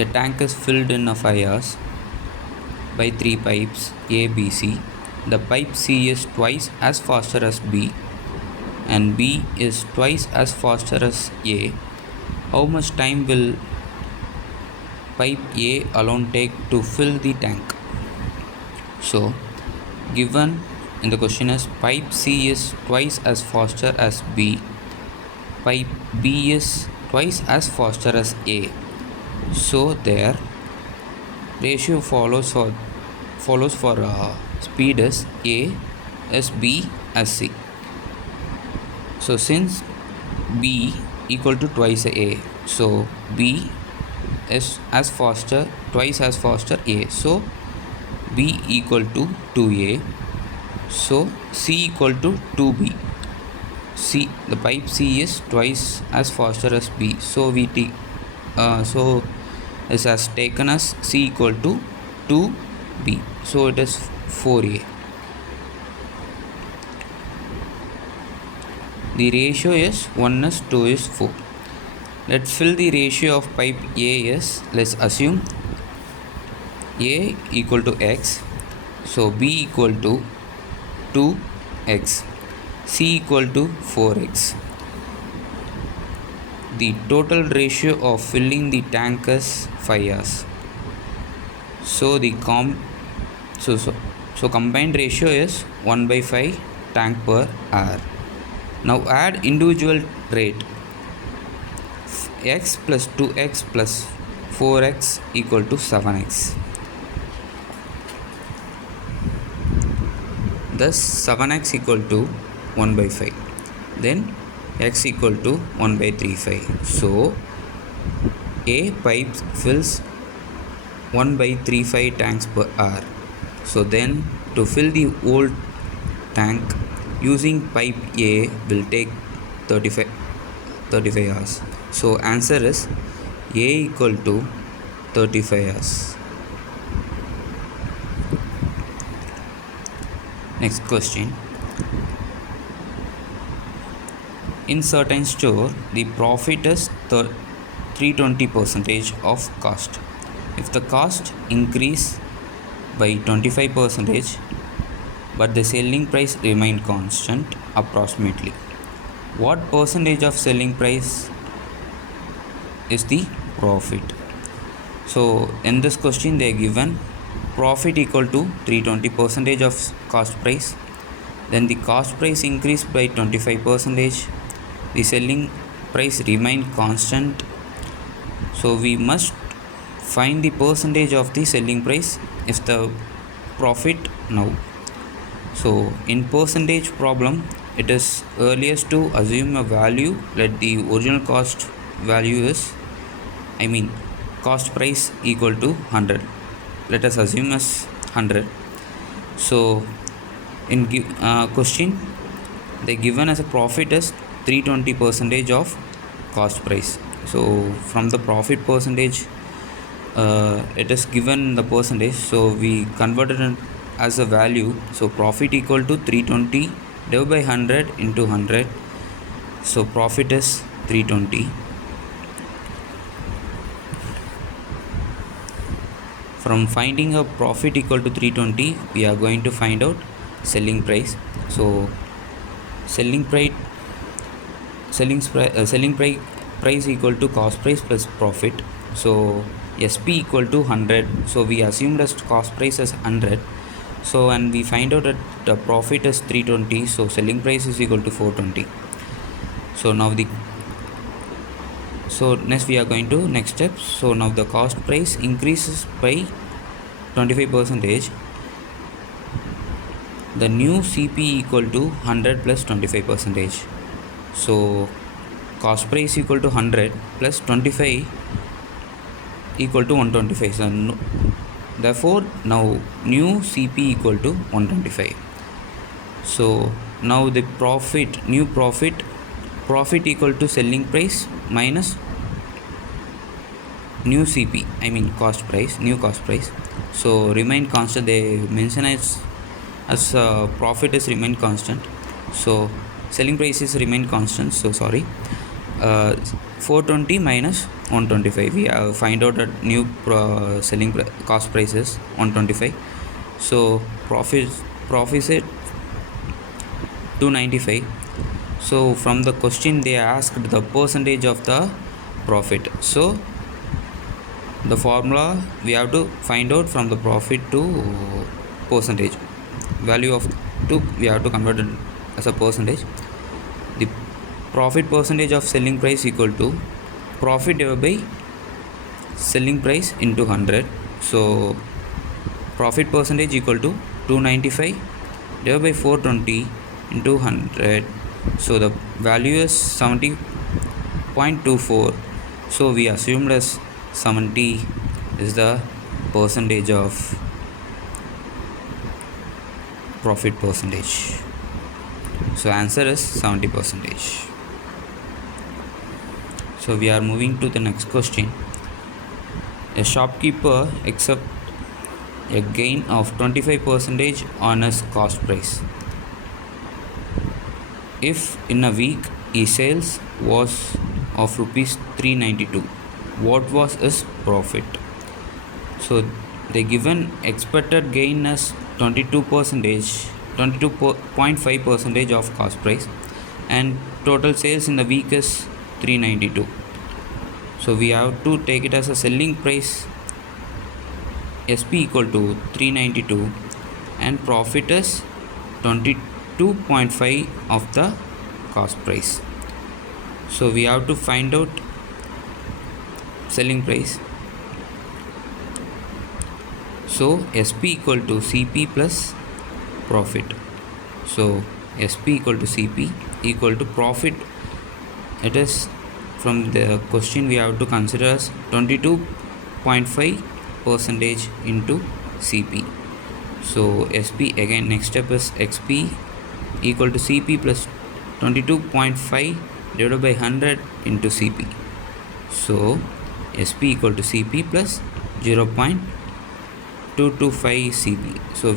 A tank is filled in 5 hours by 3 pipes A, B, C. The pipe C is twice as faster as B and B is twice as faster as A. How much time will pipe A alone take to fill the tank? So, given in the question is pipe C is twice as faster as B, pipe B is twice as faster as A. So their ratio follows for speed is A as B as C. So since B equal to twice A, so B is as faster, twice as faster A. So B equal to 2A. So C equal to 2B. C, the pipe C is twice as faster as B. So so this has taken as C equal to 2B. So it is 4A. The ratio is 1 is 2 is 4. Let's fill the ratio of pipe A is, let's assume A equal to X. So B equal to 2X. C equal to 4X. The total ratio of filling the tank is 5 hours. So the combined ratio is 1 by 5 tank per hour. Now add individual rate. X plus 2x plus 4x equal to 7x. Thus 7x equal to 1 by 5. Then x equal to 1 by 35. So A pipe fills 1 by 35 tanks per hour. So then to fill the whole tank using pipe A will take 35 hours. So answer is A equal to 35 hours. Next question. In certain store, the profit is 320% of cost. If the cost increase by 25%, but the selling price remain constant approximately, what percentage of selling price is the profit? So in this question they are given profit equal to 320% of cost price, then the cost price increased by 25%, the selling price remain constant. So we must find the percentage of the selling price if the profit now. So in percentage problem, it is earliest to assume a value. Let the original cost value is, cost price equal to 100. Let us assume as 100. So in question they given as a profit is 320% of cost price. So from the profit percentage, it is given the percentage, so we converted it as a value. So profit equal to 320 divided by 100 into 100. So profit is 320. From finding a profit equal to 320, we are going to find out selling price. So selling price equal to cost price plus profit. So SP equal to 100. So we assumed as cost price as 100. So and we find out that the profit is 320. So selling price is equal to 420. So now next we are going to next step. So now the cost price increases by 25%. The new CP equal to 100 plus 25%. So cost price equal to 100 plus 25 equal to 125. So therefore now new CP equal to 125. So now the new profit equal to selling price minus new CP, cost price, new cost price. So remain constant, they mention as profit is remain constant. So selling price is remain constant. So sorry, 420 minus 125. We have find out that new selling cost price is 125. So profit is 295. So from the question they asked the percentage of the profit. So the formula we have to find out from the profit to percentage. Value of 2 we have to convert it as a percentage. The profit percentage of selling price equal to profit divided by selling price into 100. So profit percentage equal to 295 divided by 420 into 100. So the value is 70.24. So we assumed as 70 is the percentage of profit percentage. So answer is 70%. So we are moving to the next question. A shopkeeper accept a gain of 25% on his cost price. If in a week his sales was of rupees 392, what was his profit? So the given expected gain is 22.5% of cost price, and total sales in the week is 392. So we have to take it as a selling price SP equal to 392 and profit is 22.5 of the cost price. So we have to find out selling price. So SP equal to CP plus profit. So SP equal to CP equal to profit. It is from the question we have to consider as 22.5% into CP. So SP again, next step is XP equal to CP plus 22.5 divided by 100 into CP. So SP equal to CP plus 0.225 CP. So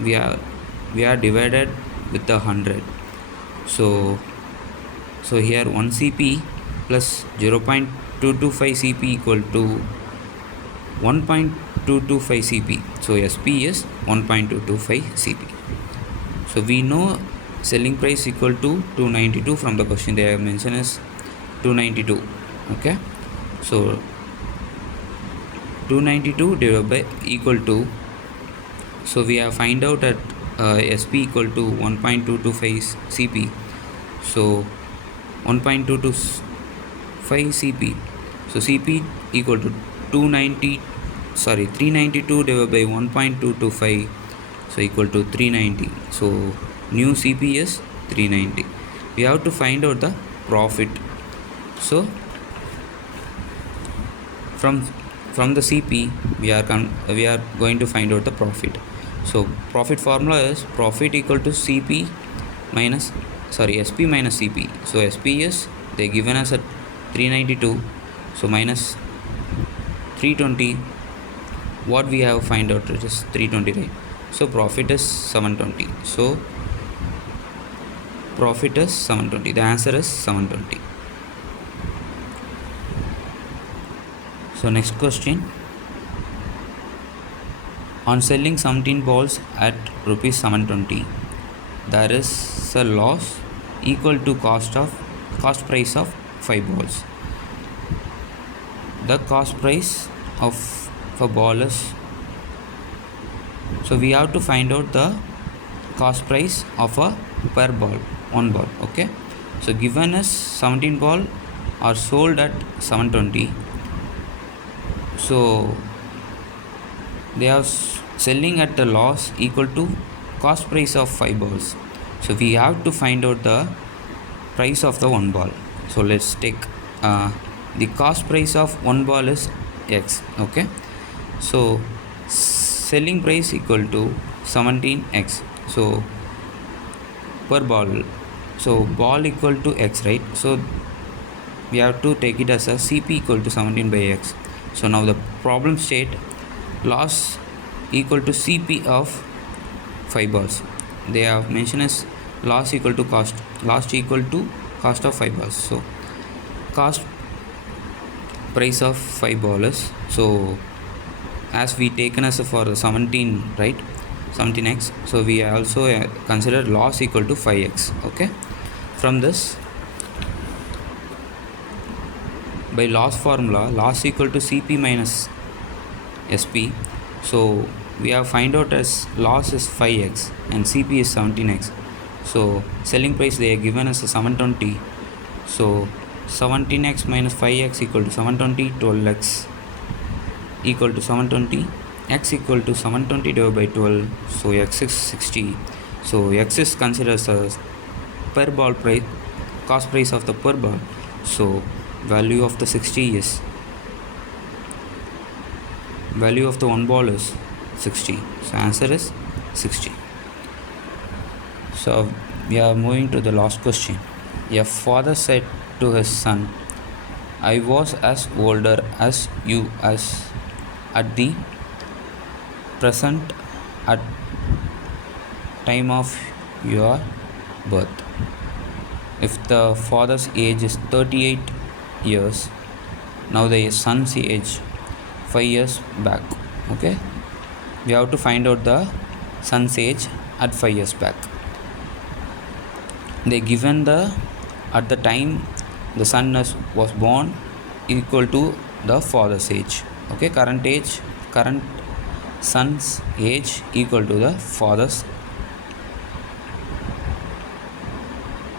we are divided with the 100. So here 1 CP plus 0.225 CP equal to 1.225 CP. So SP is 1.225 CP. So we know selling price equal to 292 from the question they have mentioned as 292. Okay, so 292 divided by equal to, so we have find out that SP equal to 1.225 CP. So 1.225 CP. So CP equal to 392 divided by 1.225. So equal to 390. So new CP is 390. We have to find out the profit. So from the CP we are going to find out the profit. So profit formula is profit equal to SP minus CP. So SP is they given us at 392. So minus 320. What we have find out, it is 320, right? So profit is 720. So profit is 720. The answer is 720. So next question. On selling 17 balls at rupees 720, there is a loss equal to cost price of 5 balls. The cost price of a ball is, so we have to find out the cost price of a per ball, one ball. Okay, so given us 17 ball are sold at 720. So they are selling at a loss equal to cost price of 5 balls. So we have to find out the price of the one ball. So let's take the cost price of one ball is X. Okay, so selling price equal to 17X. So per ball, so ball equal to X, right? So we have to take it as a CP equal to 17 by X. So now the problem state, loss equal to CP of 5 balls. They have mentioned as loss equal to cost cost of $5. So cost price of $5. So as we taken as for 17, right, 17x, so we also consider loss equal to 5x. Okay, from this, by loss formula, loss equal to CP minus SP. So we have find out as loss is 5x and CP is 17x. So selling price they are given as a 720. So 17x minus 5x equal to 720, 12x equal to 720, x equal to 720 divided by 12. So x is 60. So x is considered as per ball price, cost price of the per ball. So value of the 60 is, value of the one ball is 60. So answer is 60. So we are moving to the last question. A father said to his son, I was as older as you as at the present at time of your birth. If the father's age is 38 years, now the son's age 5 years back. Okay, we have to find out the son's age at 5 years back. They given the at the time the son was born equal to the father's age. Okay, current son's age equal to the father's,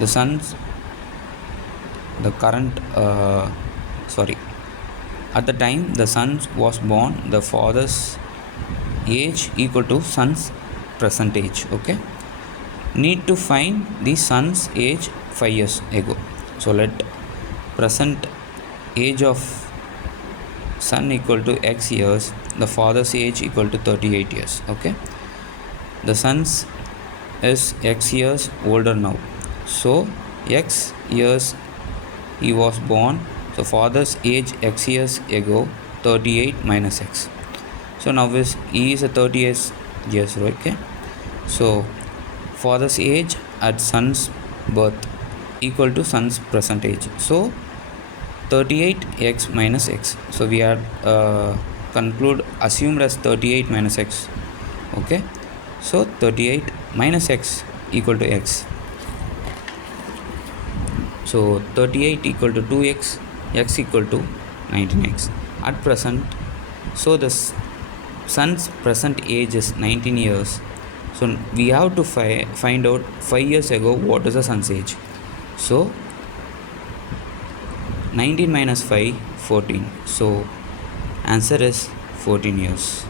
the son's, the current at the time the son was born, the father's age equal to son's present age. Okay, need to find the son's age 5 years ago. So let present age of son equal to x years, the father's age equal to 38 years. Okay, the son's is x years older now, so x years he was born, so father's age x years ago, 38 minus x. So now he is a 30 years, right? Okay, so father's age at son's birth equal to son's present age, so 38x minus x. So we are conclude assumed as 38 minus x. Okay, so 38 minus x equal to x. So 38 equal to 2x, x equal to 19x at present. So the son's present age is 19 years. So we have to find out 5 years ago what is the son's age. So 19 minus 5, 14. So answer is 14 years.